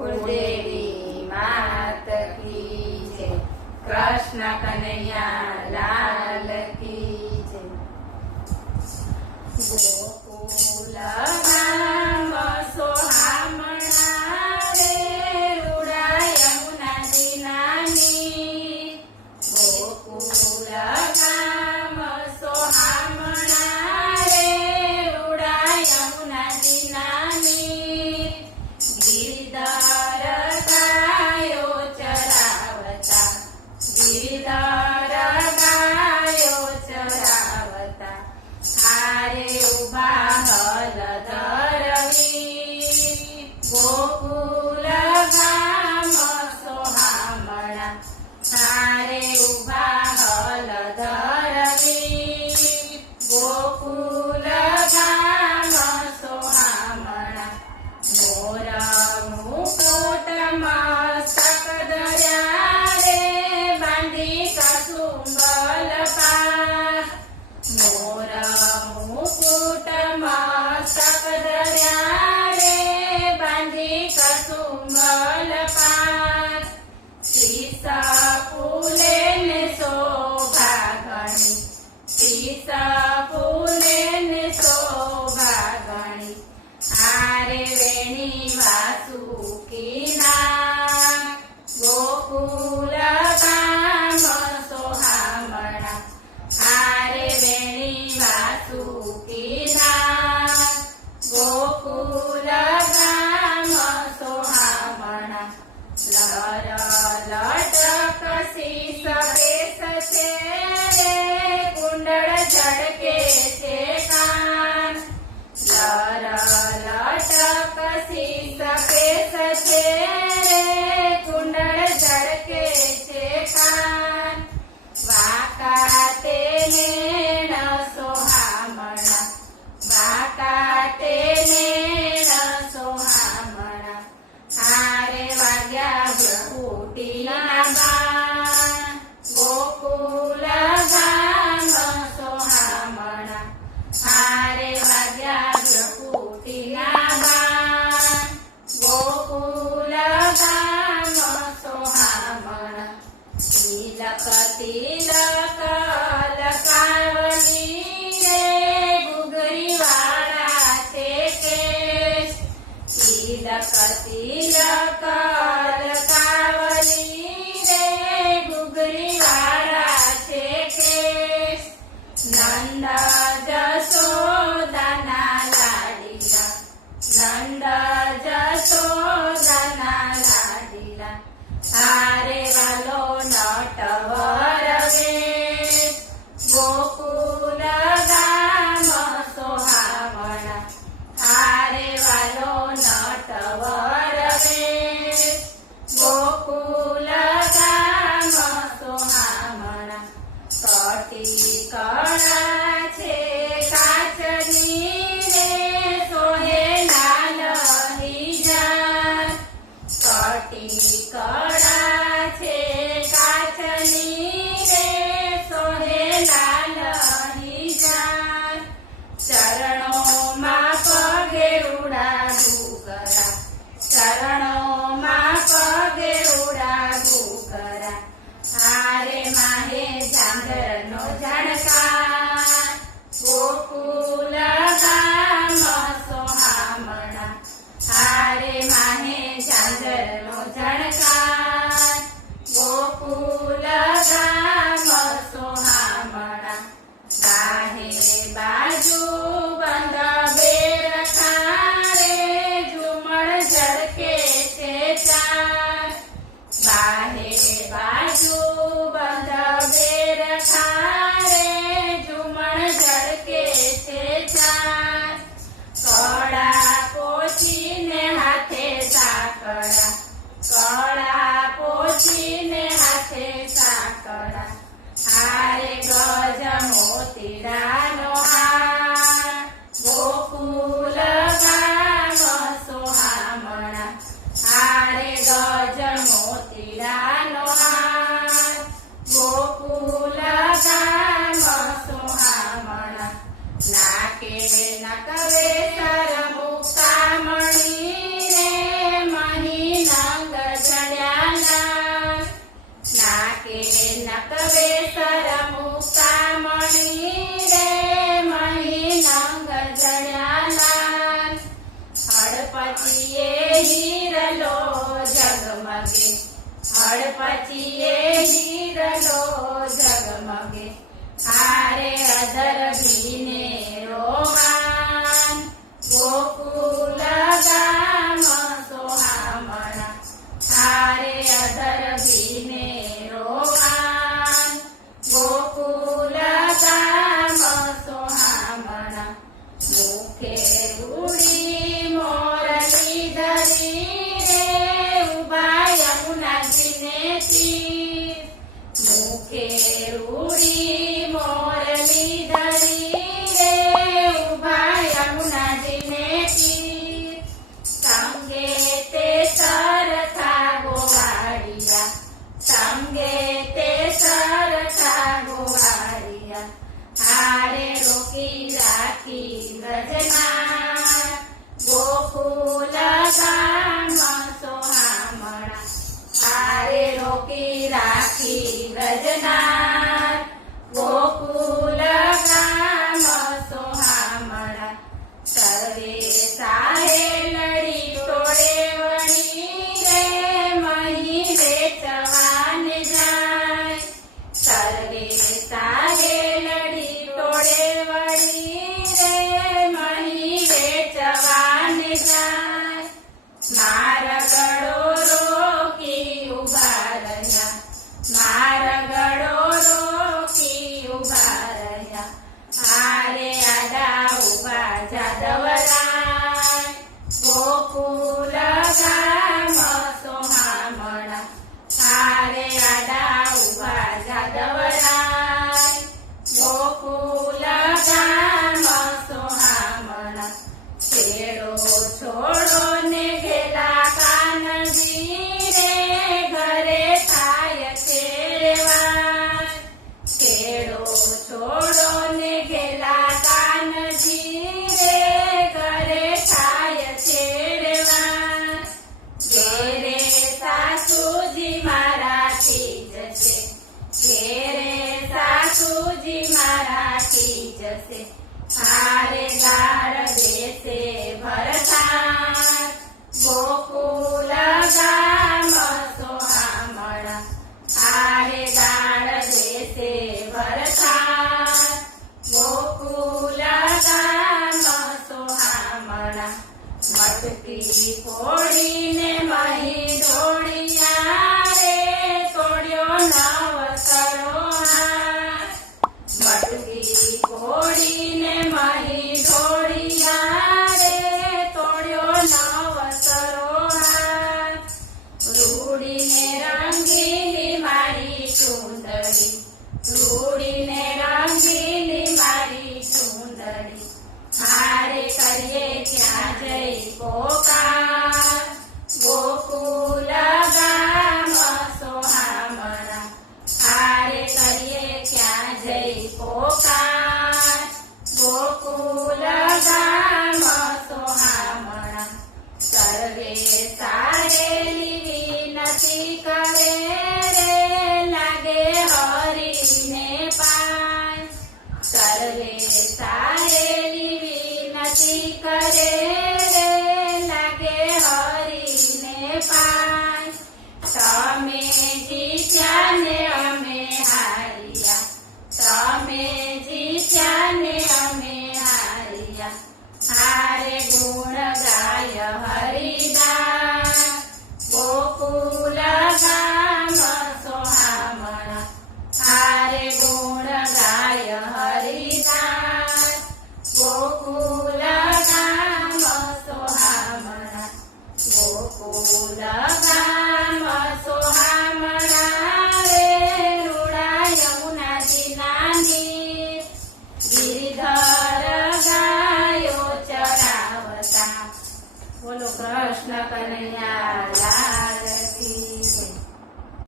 કુળદેવી માત કી જય. કૃષ્ણ કનૈયા લાલ કી જય. ગોકુલ ગામ સોહામણા રે રૂડા યમુનાજી નાની. ગોકુલ ગામ સોહામણા રે રૂડા યમુનાજી નાની. ગિરધર ગાયો ચરાવતા, ગિરધર ગાયો ચરાવતા, હારે ઉભા હલધરવી. ગોકુલ ગામ સોહામણા, હારે ઉભા હલધરવી. ગોકુલ ગામ સોહામણા, મોર મુકુટમાં સકદર્યા રે બાંધી કસુંબલ પાર. મોર મુકુટમાં સકદર્યા રે બાંધી કસુંબલ પાર. શીશ ફૂલે ને શોભા ગણી, શીશ ફૂલે ને શોભા ગણી, હારે વેણી વાસુકીના. ગોકુલ ગામ સોહામણા, હારે વેણી વાસુકીના. ગોકુલ ગામ સોહામણા, લર લટક શીશ કેસ છે રે કુંડળ ઝળકે છે કાન. લર લટક શીશ કેસ છે રે કુંડળ ઝળકે છે કાન. વાકા તે નેણ સોહામણા, વાકા તે નેણ સોહામણા, હારે વાગ્યા ભ્રુકુટીના બાણ. ગોકુલ ગામ સોહામણા, હારે વાગ્યા ભ્રુકુટીના બાણ. ગોકુલ ગામ સોહામણા, તિલક તિલક લકાવલી રે ઘૂઘરી વાળા છે કેશ. તિલક તિલક લકાવલી રે ઘૂઘરી વાળા છે કેશ. નંદ જશોદાના લાડીલા, નંદ જશોદાના લાડીલા, હારે વાલો નટવર વેશ. ગોકુલ ગામ સોહામણા, હારે વાલો નટવર વેશ. ગોકુલ ગામ સોહામણા, કટી કળા છે કાચની રે સોહે લાલહી જાન. કટી કળા છે કાચની રે સોહે લાલહી જાન. ચરણોમાં પગે રૂડા ઘૂઘરા, ચરણોમાં પગે રૂડા ઘૂઘરા, હારે માહે ઝાંઝરનો ઝણકાર. ગોકુલ ગામ સોહામણા, હારે માહે ઝાંઝરનો ઝણકાર. ગોકુલ ગામ સોહામણા, બાહે બાજુ બંધ બેરખા રે ઝુમર ઝળકે છે ચાર. બાહે બાજુ બંધ બેરખા રે ઝુમર ઝળકે છે ચાર. કળા પોચીને હાથે સાકડા, કળા પોચીને હાથે સાકડા, હારે ગજ મોતીડાનો હાર. ગોકુલ ગામ સોહામણા, હારે ગજ મોતીડાનો હાર. ગોકુલ ગામ સોહામણા, નાકે નકવે સર મુક્તામણી રે મહી પળ પછી એ હિરલો ઝગમગે હારે અધર ભીને રોમાન ગોકુલ ગામ સોહામણા હારે અધર ભીને રોમાન ગોકુલ ગામ સોહામણા મુખે ઉડી મોરલી ધરી રે ઉભા યમુનાજીને તીર મુખે ઉડી મોરલી ધરી રે ઉભા યમુનાજીને તીર સંગે તે સરખા ગોવાળિયા સંગે તે સરખા ગોવાળિયા હારે રોકી રાખી વ્રજના ગોકુલ ગામ સોહામણા હારે રોકી રાખી વ્રજના ગોકુલ ગામ સોહામણા સર્વે સાહે લડી ટોળે વળી રે મહી વેચવાને જાય સર્વે સાહે લડી ટોળે વળી રે મહી વેચવાને જાય મારગડો રોકી ઉભા રહ્યા મારગડો રોકી ઉભા રહ્યા હારે આડા ઉભા જાદવરાય ગોકુલ ગામ સોહામણા હારે આડા ઉભા જાદવરાય ગોકુલ ગામ સોહામણા છેડો છોડો ને ઘેલા કાનજી રે ઘરે થાય છે રેવાય છેડો છોડો ને ઘેલા કાનજી રે ઘરે થાય છે રેવાય ઘેરે સાસુજી મારાથી જશે ઘેરે સાસુજી મારાથી જશે હારે ગાળ દેશે ભરતા ગોકુલ ગામ સોહામણા હારે ગાળ દેશે ભરતા ગોકુલ ગામ સોહામણા મટકી ફોડીને મહી ઢોળિયા રે તોડ્યો નવસરો હાથ મટકી ફોડીને મહી ઢોળિયા રે તોડ્યો નવસરો હાથ રૂડીને રંગીલી મારી ચૂંદડી રૂડીને રંગીલી મારી ચૂંદડી હારે કરીએ ત્યાં જઈ પોકાર ગોકુલ ગામ સોહામણા હારે કરીએ ત્યાં જઈ પોકાર ગોકુલ ગામ સોહામણા સર્વે સારેલી વિનતી કરે રે લાગે હરીને પાય સર્વે સારેલી વિનતી કરે